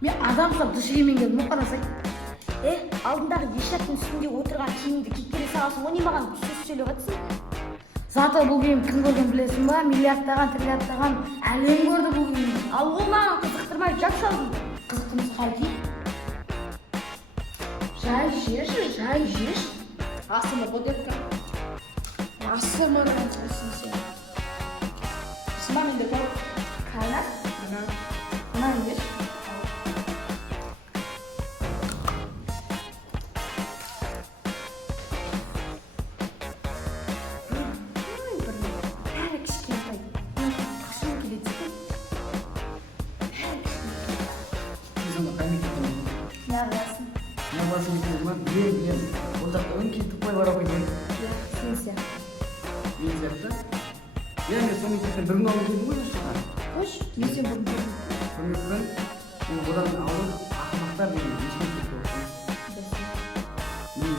Мен адам ұқсап душ киіммен келдім ғой қарасай. Алдындағы ешақтың үстінде отырған киіміңді киіп келе саласың ғой, не маған сөз сөйлеп жатсың? Зато бұл киім кім көрген білесің ба? Миллиардтаған, триллиардтаған әлем көрді бұл киімді. Ал ол маған қызықтырмай жап салдың. Қызықтымыз қайти. Жай жеш. Асыма бодетка. Асыма ранчасын сен. Сыма менде бол. Кайна? Мына еш. Бәрі кішкентай. Қашан келеді екен? Бәрі кішкентай. Сонда қаймекекен Неғыласың? неғыласың екен ма? Білем. Ол жақта өңкей тупой бар ғой мен. Сен сияқты. Мен сияқты. Мен соның кеткен бір күн алып келдім ғой осы жаққа. Қош, мен сен бұрын көрдім. Құрметпен мен одан алып ақымақтар деген ешкім кетті оқыған. Мен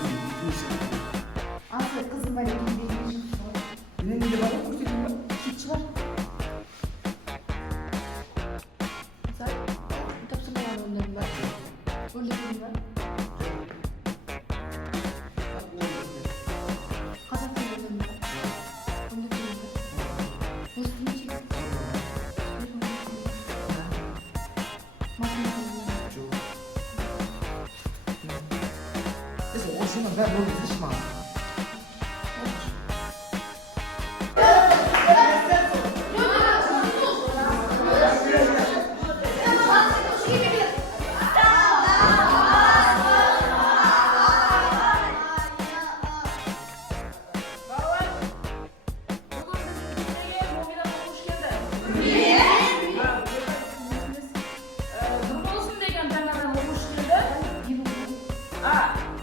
Асыл қызым бар екен деген жақсы ғой. менен неде бар ғой көрсетейін ба? Кит шығар. Сай, тапсырмалар ондан бар. Өрлеген бар. Қазақ тілінен бар. Онда тілін бар. Осы тілін чек. Осының бәрі болды деші маған.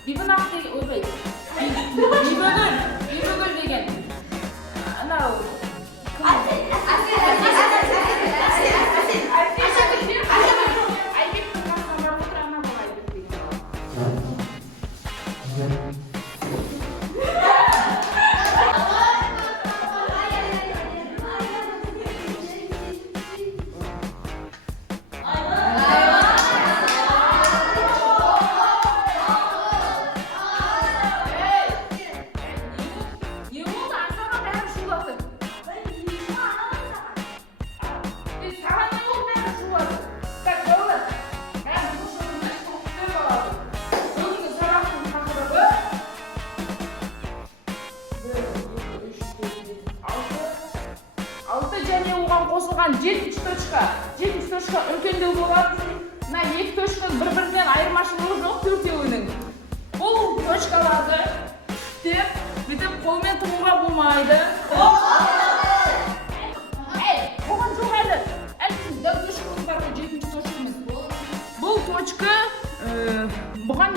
Бибінақ деген, ойбай, бибігүл деген, анау, Айбектің қасынан барып отыр, ана бұл Айбек деген. Не болды? Аңсаған бәрі шулатыр. Саған не болды бәрі шулатыр? Так, болады. Қазір бұл шоуында тоқтап алады. Бүгінгі сабақтың тақырыбы 6 және оған қосылған 7 точка. 7 точка үлкендеу болады. Мына 2 точка бір-бірінен айырмашылығы жоқ төртеуінің. Бұл точкаларды деп бүйтіп қолмен тығуға болмайды. Оған жоқ әлі. Әлі точкамыз бар ғой, 7 точкамыз. Бұл точка бұған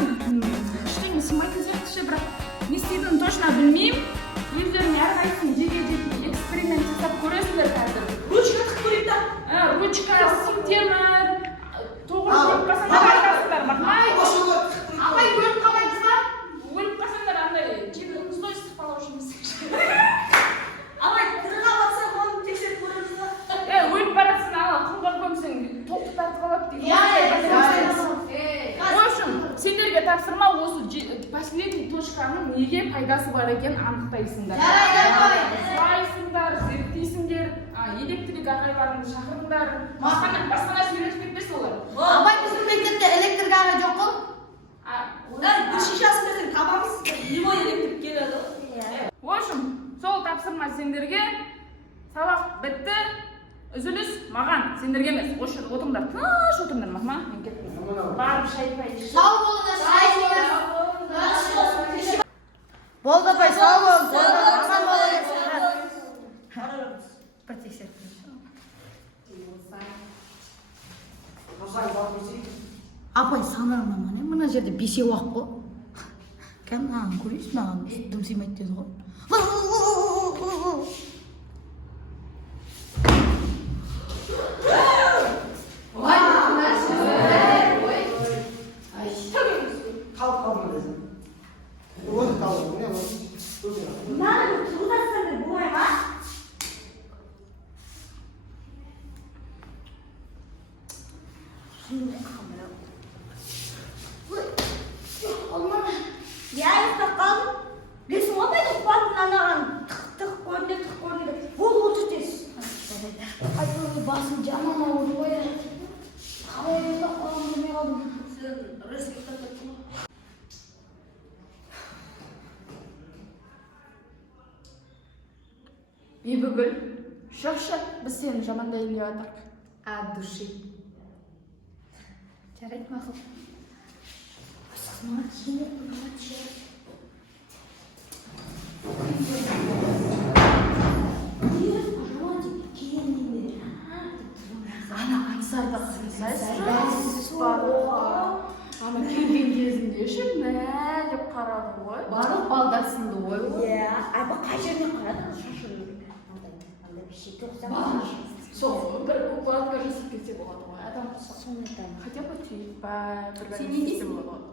ештеңе сыймайтын сияқты ше, бірақ не істейтінін точно білмеймін. Өздерің әрқайсың жеке эксперимент жасап көресіңдер қазір. Ручка тық көрейік та. Ручка, симтемір, тоғыз бөліп қалсаңдар айтасыңдар. Апай бөліп қалмайсыз ба? Өліп қалсаңдар андай жебіріңізді ойыстық балаушымыз. Апай тырға батсам оны тексеріп көреміз ба? Өліп баратсың, ала құмға көмсең тоқты тартып алады дейді. В общем, сендерге тапсырма осы последний точканың неге пайдасы бар екенін анықтайсыңдар. Сұрайсыңдар, зерттейсіңдер, электрик ағайларыңды шақырыңдар. Басқана сөйлетіп кетпес олар. Апай біздің мектепте электрик ағай жоқ қой. Bir şişasını verin, tamamız limon elektrik geliyordu. В общем, сол тапсырма сендерге, сабақ бітті, үзіліс маған, сендерге емес. Осы жерде отырыңдар, тыныш отырыңдар, ма? Мен кеттім. Барып шай ішейін. Sağ olun, sağ olun. Болды апай, сау бол. Аман болыңыз. Бір тексеріп апай санарман мына жерде бесеу ақ қой. Кәм маған көресіз, маған дым сыймайды деді ғой. Nanem turgasını bulayma. Şimdi Basın canına oldu o ya. Havaya bir falan bilmeye kaldım. Sen resim katladın mı? Бибігүл, шықшы, біз сені жамандай жатырмық. От души. Жарайды мақұл. Сызма киініп ұнатшы. Ана аңсарда қыз ана келген кезінде ше мә деп қарады ғой. Барлық балдар сынды ғой. Иә, абы қай жеріне қарады? Шашын. Андай бір şey тоқсан. Сол бір укладка жасап кетсе болады ғой. Адам Соны айтайын. хотя бы түйіп па бір Сен не дейсің? болады.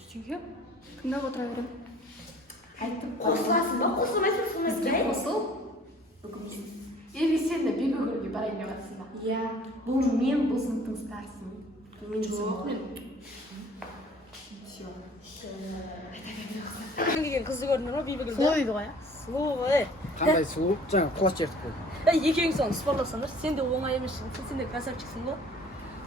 Ештеңе. Тыңдап отыра беремін. Айттым. Қосыласың ба? Қосылмайсың Бізге қосыл. Или сен де бибігүлге барайын деп жатрсың ба? Иә. Бұл мен, бұл сыныптың старшысы. Жоқ, мен. Все. Деген қызды көрдіңдер ма бибігүл? Сұлу дейді ғой, Сұлу ғой. Қандай сұлу? Жаңа құлаш жерді қой. Екеуің соны спорласаңдар, сен де оңай емессің, сен де красавчиксің ғой.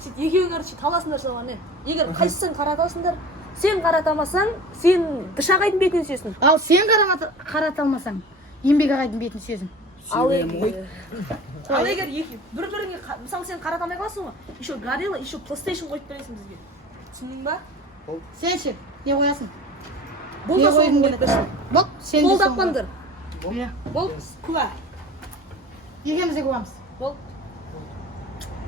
Сөйтіп екеуің арасы таласыңдар соған. Егер қайсысын қаратасыңдар, сен қаратамасаң, сен дышағайдың бетіне түсесің. Ал сен қарата алмасаң, еңбек ағайдың бетін сүйесің. Ал Себебім ғой. егер бір-біріңе, мысалы сен қаратамай қаласың ғой, еще горилла, еще PlayStation қойып бересің бізге. Түсіндің ба? Сен ше, не қоясың? Бұл да соны қойып берсін. Бол, сен де Қолдап соны қой. қандыр. Иә. Бол, куә. Екеуміз де қуамыз. Бол.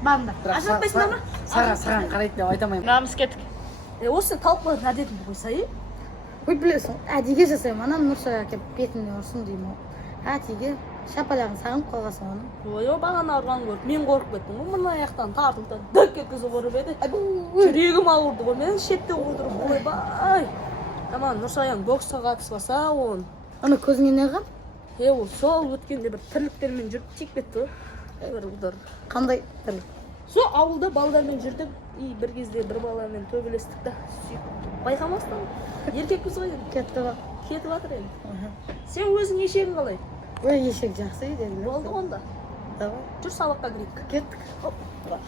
Барыңдар. Ажыратпайсыңдар ма? Саған қарайды деп айта алмаймын. Намыс кеттік. Осы талқылап әдетімді қойса, Ой, білесің, әдеге жасаймын. Анам Нұрсая әкеп бетіне ұрсын деймін. Әтеге шапалағын сағынып қалғасың оның. ой, бағана ұрған көріп, мен қорқып кеттім. Мына аяқтан тартылды, дөк еткізіп ұрып еді. Жүрегім ауырды ғой, мен шетте отырып, ойбай. Таман, Нұрсаяң боксқа қатыспаса, он. Ана көзіңе не қап? Ол сол өткенде бір тірліктермен жүріп тиіп кетті ғой. Бір ұлдар. Қандай тірлік? Сол ауылда балдармен жүрдік, бір кезде бір баламен төбелестік та, сөйтіп байқамастан. Еркекпіз ғой енді. Кетті ба? Кетіп жатыр енді. Сен өзің ешегің қалай? Ой, ешек жақсы еді. Болды онда. Давай. Жүр сабаққа кірейік. Кеттік. Оп, бар.